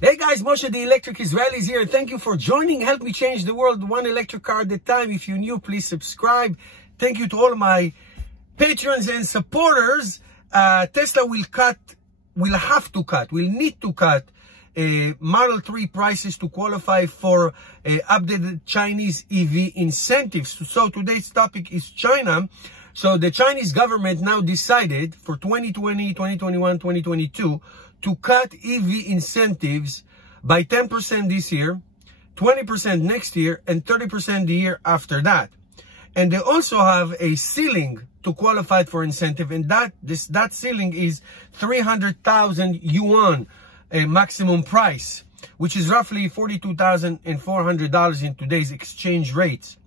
Hey guys, Moshe the Electric Israeli is here. Thank you for joining. Help me change the world one electric car at a time. If you're new, please subscribe. Thank you to all my patrons and supporters. Tesla will need to cut Model 3 prices to qualify for updated Chinese EV incentives. So today's topic is China. So the Chinese government now decided for 2020, 2021, 2022 to cut EV incentives by 10% this year, 20% next year, and 30% the year after that. And they also have a ceiling to qualify for incentive, and that ceiling is 300,000 yuan, a maximum price, which is roughly $42,400 in today's exchange rates.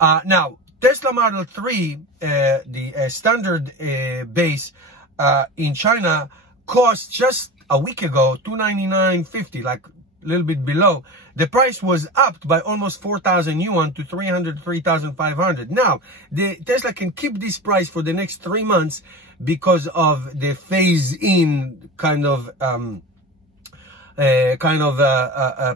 Now, Tesla Model 3, the standard base in China, cost just a week ago $299.50, like a little bit below. The price was upped by almost 4,000 yuan to 303,500. Now, the Tesla can keep this price for the next 3 months because of the phase-in kind of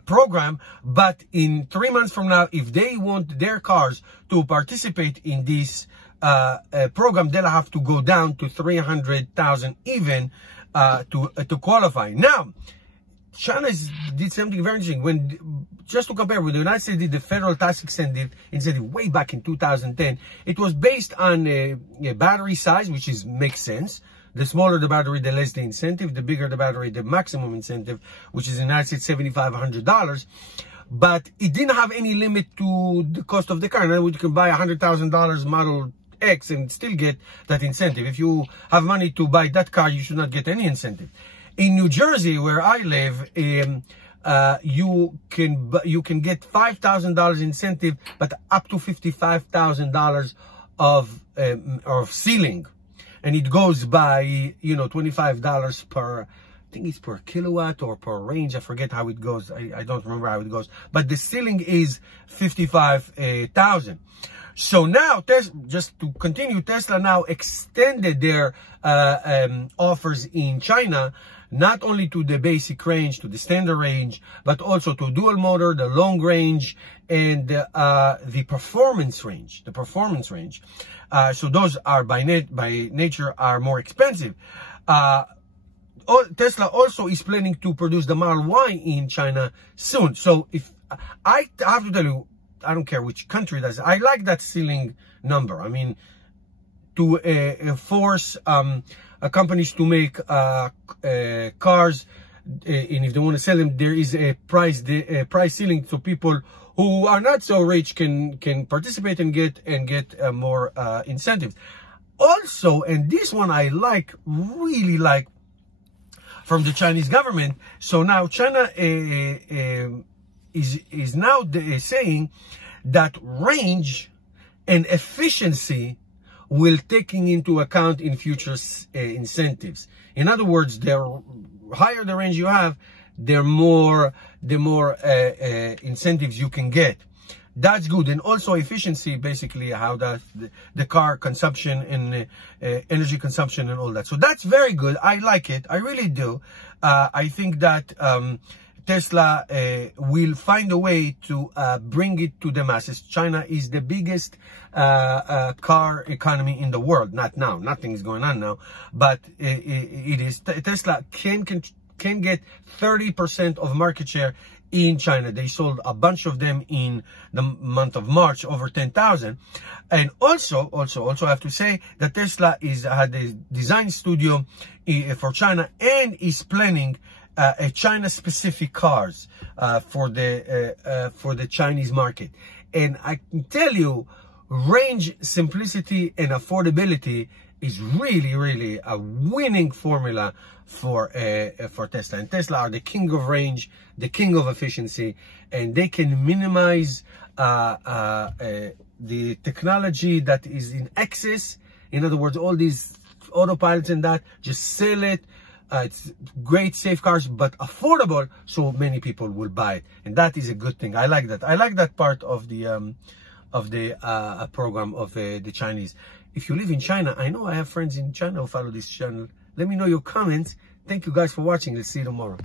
program. But in 3 months from now, if they want their cars to participate in this program, they'll have to go down to 300,000 even to qualify. Now, China did something very interesting. Just to compare, when the United States did the federal tax incentive way back in 2010, it was based on a battery size, which makes sense. The smaller the battery, the less the incentive. The bigger the battery, the maximum incentive, which is in the United States $7,500. But it didn't have any limit to the cost of the car. In other words, you can buy $100,000 Model X and still get that incentive. If you have money to buy that car, you should not get any incentive. In New Jersey, where I live, you can get $5,000 incentive, but up to $55,000 of ceiling, and it goes by $25 per, I think it's per kilowatt or per range. I forget how it goes. I don't remember how it goes, but the ceiling is 55,000. So now, just to continue, Tesla now extended their offers in China, not only to the basic range, to the standard range, but also to dual motor, the long range, and the performance range. So those are by nature are more expensive. Tesla also is planning to produce the Model Y in China soon. So if I have to tell you, I don't care which country does it. I like that ceiling number. I mean, to force companies to make cars, and if they want to sell them, there is a price ceiling, so people who are not so rich can participate and get more incentives. Also, and this one I really like from the Chinese government. So now China is now saying that range and efficiency will taking into account in future incentives. In other words, the higher the range you have, the more incentives you can get. That's good. And also efficiency, basically how the car consumption and energy consumption and all that. So that's very good. I like it. I really do. I think that Tesla will find a way to bring it to the masses. China is the biggest car economy in the world. Not now. Nothing is going on now. But it is. Tesla can get 30% of market share in China. They sold a bunch of them in the month of March, over 10,000. And also I have to say that Tesla had a design studio for China and is planning a China-specific cars for the Chinese market. And I can tell you, range, simplicity, and affordability is really a winning formula for Tesla. And Tesla are the king of range, the king of efficiency, and they can minimize the technology that is in excess. In other words, all these autopilots and that, just sell it. It's great, safe cars, but affordable, so many people will buy it, and that is a good thing. I like that. I like that part of the program of the Chinese. If you live in China, I know I have friends in China who follow this channel. Let me know your comments. Thank you guys for watching. Let's see you tomorrow.